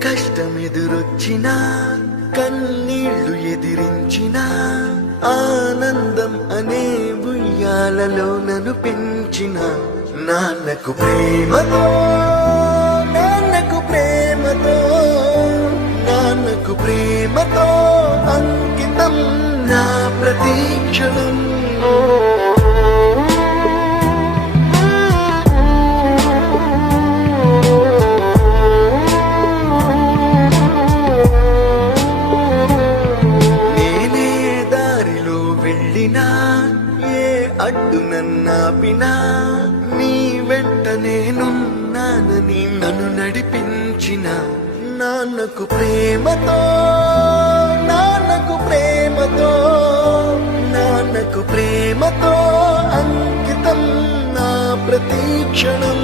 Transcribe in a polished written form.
కష్టమెదురొచ్చినా కన్నీళ్లు ఎదిరించినా ఆనందం అనే ఉయ్యాలలో నన్ను పెంచిన నాన్నకు ప్రేమతో నాన్నకు ప్రేమతో నాన్నకు ప్రేమతో అంకితం నా ప్రతీక్షణం. ఏ అడ్డు నన్నాపినా నీ వెంట నేనున్నానని నన్ను నడిపించిన నాన్నకు ప్రేమతో నాన్నకు ప్రేమతో నాన్నకు ప్రేమతో అంకితం నా ప్రతీక్షణం.